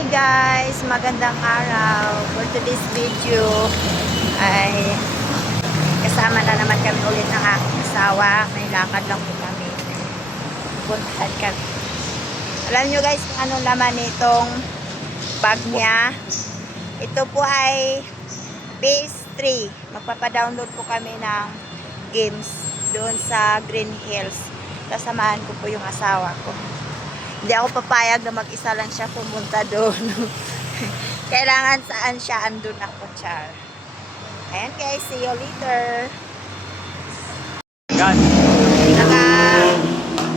Hi guys! Magandang araw. For today's video ay kasama na naman kami ulit ng aking asawa. May lakad lang po kami. Puntahan kami. Alam nyo guys kung ano laman nitong bag niya. Ito po ay PS3. Magpapadownload po kami ng games doon sa Green Hills. Kasamahan ko po yung asawa ko. Hindi ako papayag na mag-isa lang siya pumunta doon. Kailangan saan siya, andun ako, Char. Ayan guys, see you later.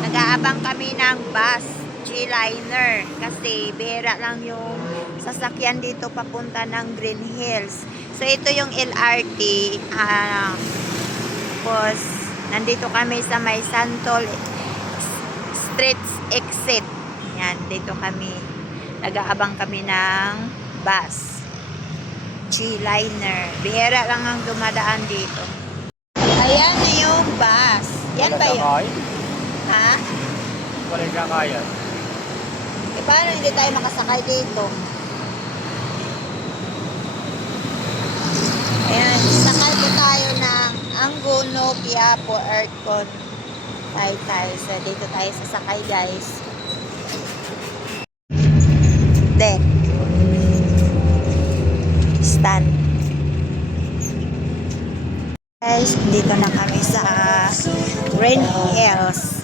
Nag-aabang kami ng bus, G-Liner. Kasi bihira lang yung sasakyan dito papunta ng Green Hills. So ito yung LRT. ah tapos, nandito kami sa may Santol Streets Exit. Yan, dito kami. Nag-aabang kami ng bus. G-Liner. Bihira lang ang dumadaan dito. Ayan na yung bus. Yan ba yun? Ha? Wala ka kaya. E paano hindi tayo makasakay dito? Ayan, sakay po tayo ng Angono, Quiapo, Aircon. Tayo tayo. So, dito tayo sasakay, guys. Deck. Stand. Guys, dito na kami sa Green Hills.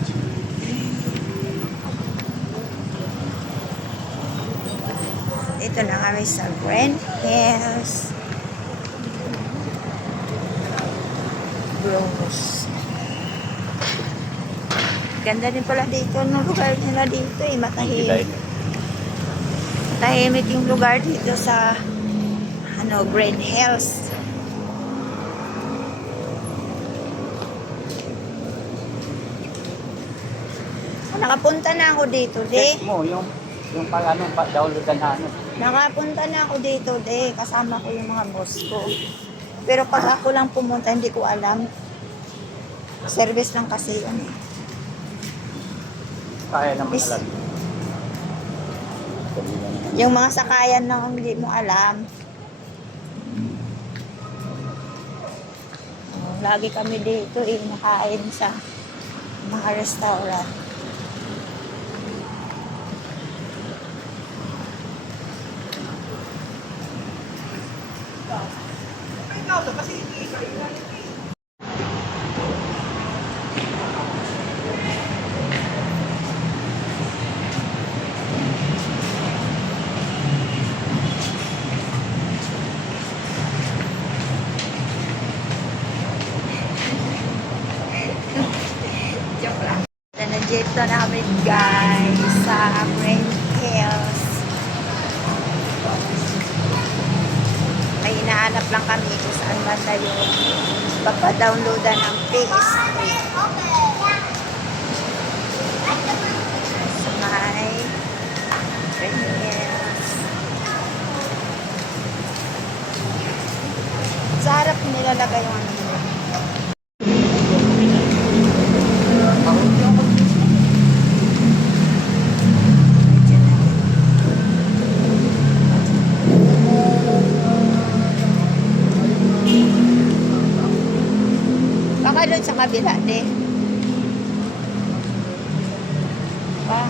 Dito na kami sa Green Hills. Bros. Ganda din pala dito ng lugar nila dito eh. Matahimik. Tahimik yung lugar dito sa ano, Green Hills. Nakapunta na ako dito, de. Check mo yung yung pag ano, pa downloadan na ano. Nakapunta na ako dito, de. Kasama ko yung mga boss ko. Pero pag ako lang pumunta, hindi ko alam. Service lang kasi yun. eh. Kaya naman Is- alam. Yung mga sakayan ang hindi mo alam. Lagi kami dito eh, nakain sa mga restaurant. Joke lang. Nandito na kami guys sa Green Hills. May hinahanap lang kami kung saan banda yung papadownloadan ng PS3. Sa may Green Hills. Sa harap nilalagay yung ano nila. Baka doon sa kabila, de. Pa.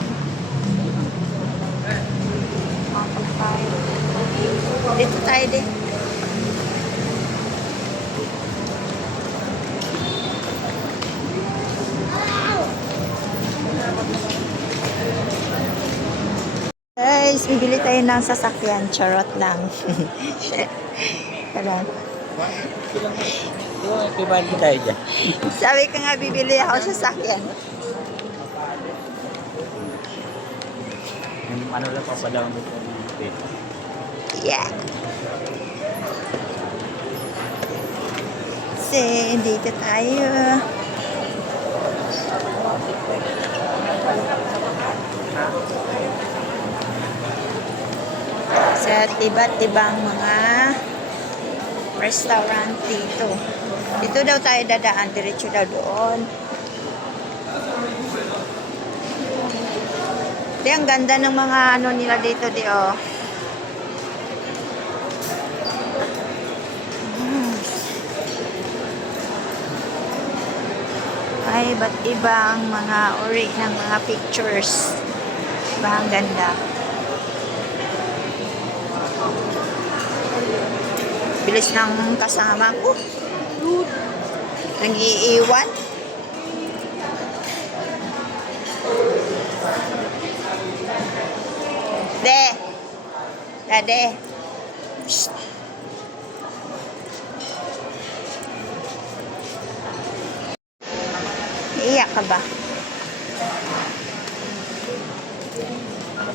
Kapag tayo. Dito tayo, de. Guys, bibili tayo ng sasakyan. Charot lang. Ikibahan ko tayo dyan. Sabi ko nga, bibili ako sa sasakyan. Ano lang pa pa download ko ng data. Yeah. Kasi dito tayo. sa iba't ibang mga restaurant dito. Dito daw tayo dadaan, diretso daw doon. Di, ang ganda ng mga ano nila dito, di oh. Mm. Ay, ba't ibang mga uri ng mga pictures. Diba, ang ganda. Bilis ng kasama ko. Nag-iiwan. De. Dade. Psst. Iiyak ka ba?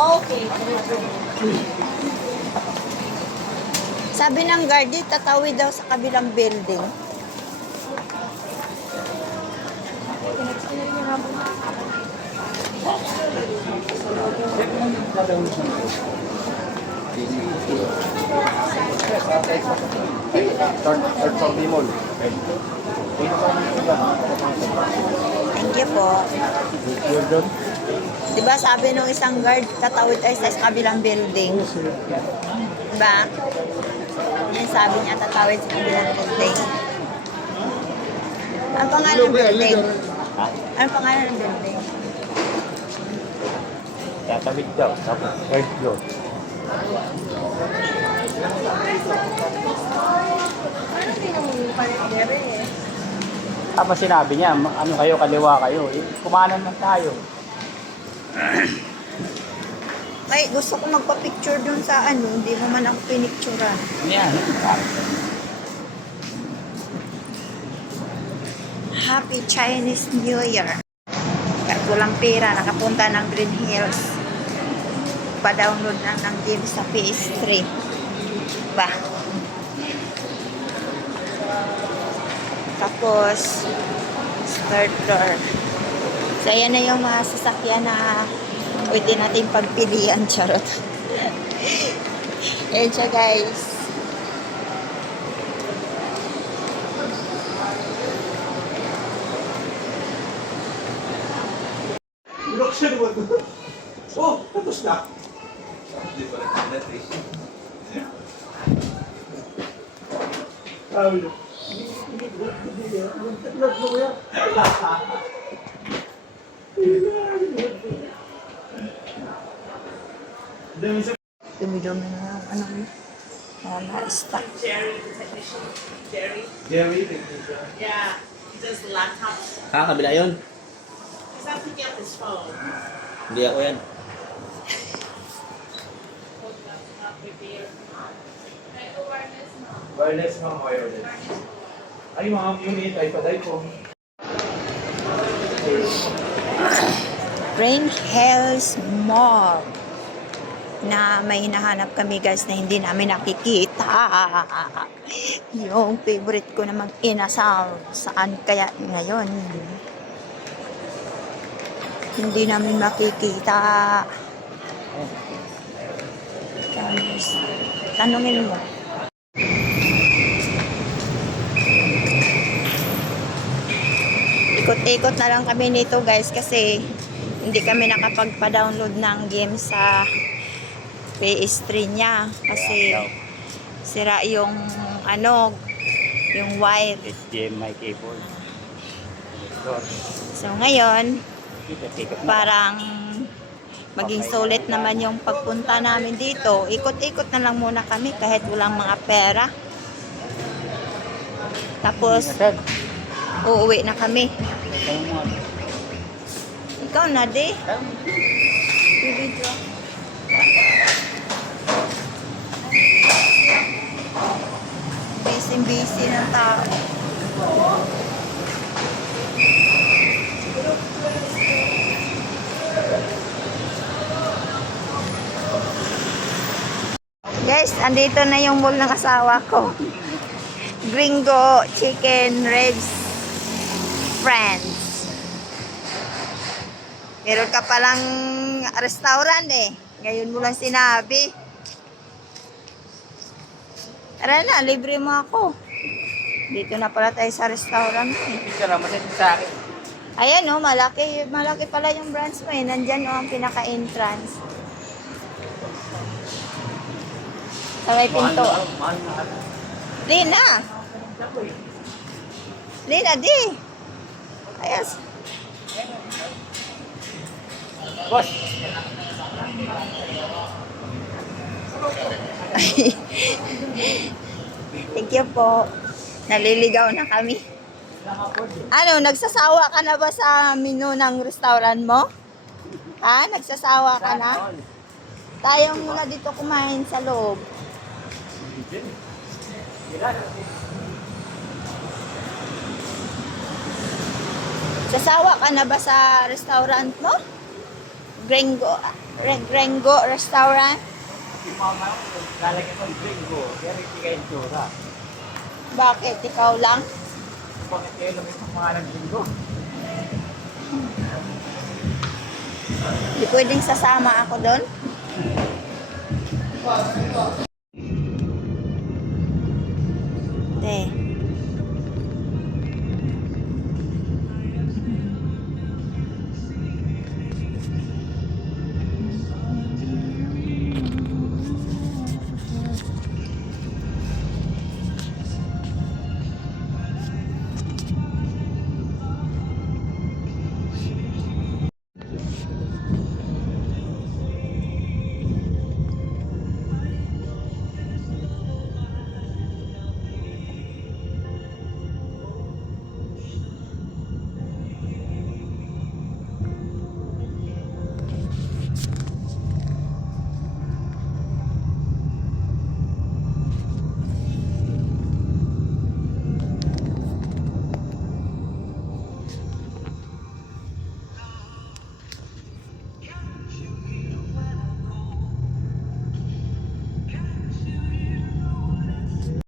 Okay. Sabi ng guard, tatawid daw sa kabilang building. Thank you po. Di ba sabi nung isang guard, tatawid ay sa kabilang building? Di ba? Yan sabi niya, tatawid sa kabilang building. Ang pangalan ng building? Ha? Ang pangalan ng building? Tatawid daw. Tapos third floor. Tapos sinabi niya, ano kayo, kaliwa kayo. Eh, kumanan lang tayo. Ay, gusto ko magpa-picture dun sa ano, hindi mo man ako pinicturean. Yan? Happy Chinese New Year. Kahit walang pera, nakapunta ng Green Hills. Pa-download na ng game sa PS3. Ba? Tapos, third floor. So, yan na yung mga sasakyan na pwede natin pagpilian. Charot. Yan siya, guys. Binuksan mo. Oh, tapos na. Sabi niya. Dumi-dumi na ano na na-stuck. Jerry, the technician. Jerry. Jerry, Yeah. He does the laptops. Ah, kabila yun. He's not picking up his phone. Hindi ako yan. wireless mga wireless. Ay, mga unit, ay paday ko. Rain Hills Mall na may hinahanap kami guys na hindi namin nakikita. Yung favorite ko namang inasal. Saan kaya ngayon? Hindi namin makikita. Tanungin mo. Ikot-ikot na lang kami nito guys kasi hindi kami nakapagpa-download ng game sa PS3 niya kasi sira yung ano yung wire. HDMI cable. So ngayon, parang maging sulit naman yung pagpunta namin dito. Ikot-ikot na lang muna kami kahit walang mga pera. Tapos uuwi na kami. Ikaw na. Kayo Video. Busy-busy ng tao. Guys, andito na yung mall ng asawa ko. Gringo Chicken Ribs. friends. Meron ka palang restaurant eh. Ngayon mo lang sinabi. Tara na, libre mo ako. Dito na pala tayo sa restaurant eh. Picture naman sa akin. Ayan oh, malaki, malaki pala yung branch mo eh. Nandyan oh, ang pinaka-entrance. Sa may pinto. Lina! Lina, di! Ayan. Boss, Thank you po. Naliligaw na kami. Ano, nagsasawa ka na ba sa menu ng restaurant mo? Ha? Nagsasawa ka na? Tayo muna dito kumain sa loob. Sasawa ka na ba sa restaurant mo? Grengo, Grengo Restaurant. Lalagyan ko Grengo, very tingin tura. Bakit? Ikaw lang? Bakit kayo lang itong pangalan Grengo? Hindi pwedeng sasama ako doon?